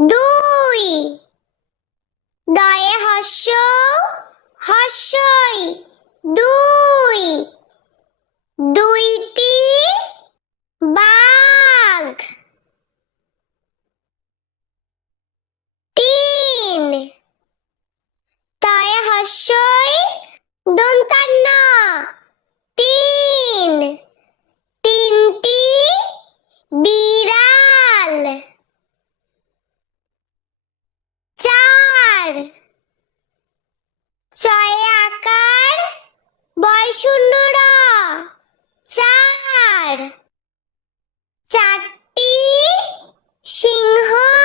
দুই। দয়ে হস্য, হস্যই, দুই। দুইটি বাঘ। তিন। তয়ে হস্যই, দন্তান্ন, তিন। তিনটি বিড়াল। চার। ছয়ে আকার, বয় শূন্য র, চার। চারটি সিংহ।